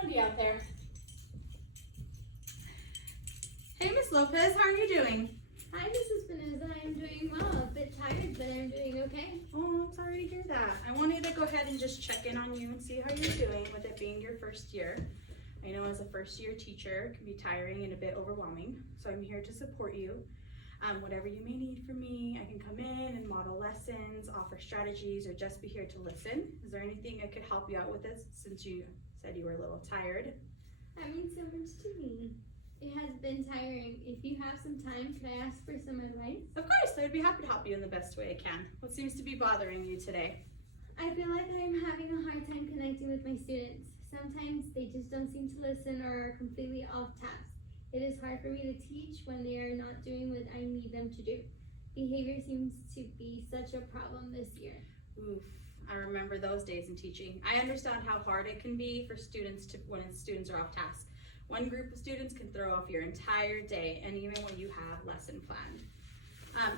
Wendy out there. Hey, Miss Lopez, how are you doing? Hi, Mrs. Spinoza. I'm doing well. A bit tired, but I'm doing okay. Oh, I'm sorry to hear that. I wanted to go ahead and just check in on you and see how you're doing with it being your first year. I know as a first year teacher, it can be tiring and a bit overwhelming, so I'm here to support you. Whatever you may need from me, I can come in and model lessons, offer strategies, or just be here to listen. Is there anything I could help you out with this since you said you were a little tired? That means so much to me. It has been tiring. If you have some time, could I ask for some advice? Of course, I would be happy to help you in the best way I can. What seems to be bothering you today? I feel like I'm having a hard time connecting with my students. Sometimes they just don't seem to listen or are completely off task. It is hard for me to teach when they are not doing what I need them to do. Behavior seems to be such a problem this year. Oof, I remember those days in teaching. I understand how hard it can be for students when students are off task. One group of students can throw off your entire day, and even when you have lesson planned.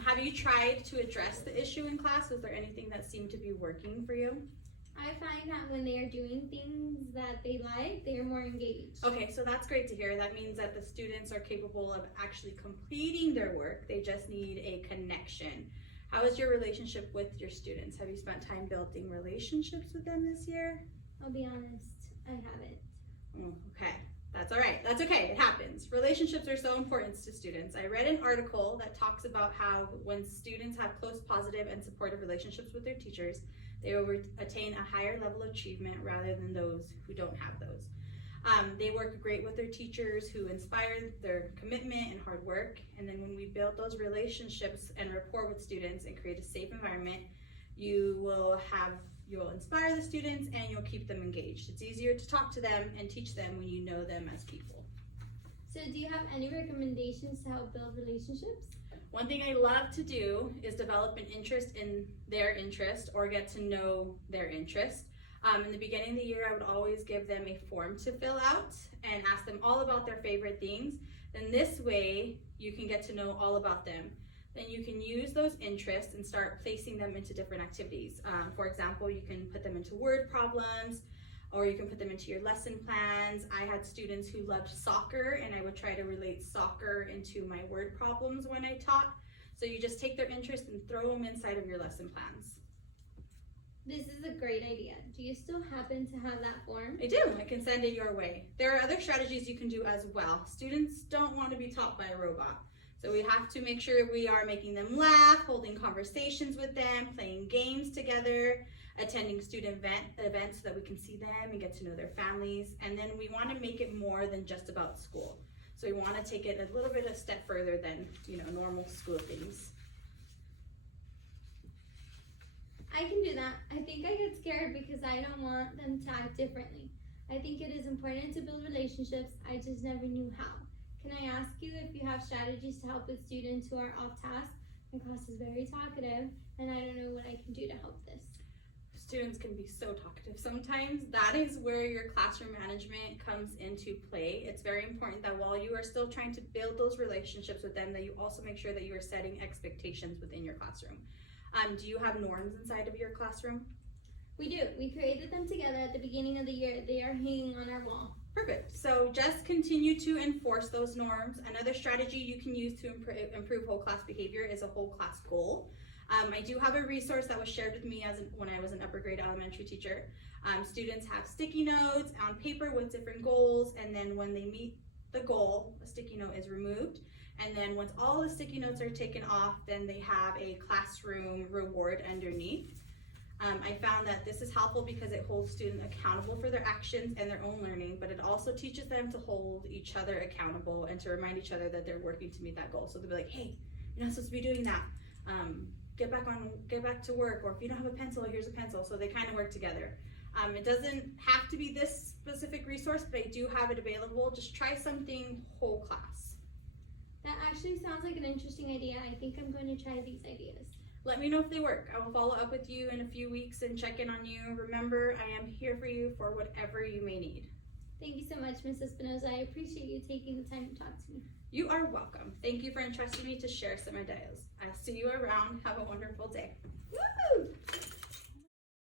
Have you tried to address the issue in class? Was there anything that seemed to be working for you? I find that when they are doing things that they like, they are more engaged. Okay, so that's great to hear. That means that the students are capable of actually completing their work. They just need a connection. How is your relationship with your students? Have you spent time building relationships with them this year? I'll be honest, I haven't. Okay, that's all right. That's okay, it happens. Relationships are so important to students. I read an article that talks about how when students have close, positive, and supportive relationships with their teachers, they will attain a higher level of achievement rather than those who don't have those. They work great with their teachers who inspire their commitment and hard work. And then when we build those relationships and rapport with students and create a safe environment, you'll inspire the students and you'll keep them engaged. It's easier to talk to them and teach them when you know them as people. So do you have any recommendations to help build relationships? One thing I love to do is develop an interest in their interest or get to know their interest. In the beginning of the year, I would always give them a form to fill out and ask them all about their favorite things. Then this way, you can get to know all about them. Then you can use those interests and start placing them into different activities. For example, you can put them into word problems, or you can put them into your lesson plans. I had students who loved soccer, and I would try to relate soccer into my word problems when I taught. So you just take their interest and throw them inside of your lesson plans. This is a great idea. Do you still happen to have that form? I do. I can send it your way. There are other strategies you can do as well. Students don't want to be taught by a robot. So we have to make sure we are making them laugh, holding conversations with them, playing games together, attending student events so that we can see them and get to know their families. And then we want to make it more than just about school. So we want to take it a little bit a step further than, normal school things. I can do that. I think I get scared because I don't want them to act differently. I think it is important to build relationships. I just never knew how. Can I ask you if you have strategies to help with students who are off task? My class is very talkative, and I don't know what I can do to help this. Students can be so talkative sometimes. That is where your classroom management comes into play. It's very important that while you are still trying to build those relationships with them, that you also make sure that you are setting expectations within your classroom. Do you have norms inside of your classroom? We do. We created them together at the beginning of the year. They are hanging on our wall. Perfect. So just continue to enforce those norms. Another strategy you can use to improve whole class behavior is a whole class goal. I do have a resource that was shared with me when I was an upper grade elementary teacher. Students have sticky notes on paper with different goals, and then when they meet the goal, a sticky note is removed. And then once all the sticky notes are taken off, then they have a classroom reward underneath. I found that this is helpful because it holds students accountable for their actions and their own learning, but it also teaches them to hold each other accountable and to remind each other that they're working to meet that goal. So they'll be like, hey, you're not supposed to be doing that. Get back to work, or if you don't have a pencil, here's a pencil. So they kind of work together. It doesn't have to be this specific resource, but I do have it available. Just try something whole class. That actually sounds like an interesting idea. I think I'm going to try these ideas. Let me know if they work. I will follow up with you in a few weeks and check in on you. Remember, I am here for you for whatever you may need. Thank you so much, Mrs. Spinoza. I appreciate you taking the time to talk to me. You are welcome. Thank you for entrusting me to share some ideas. I'll see you around. Have a wonderful day. Woo!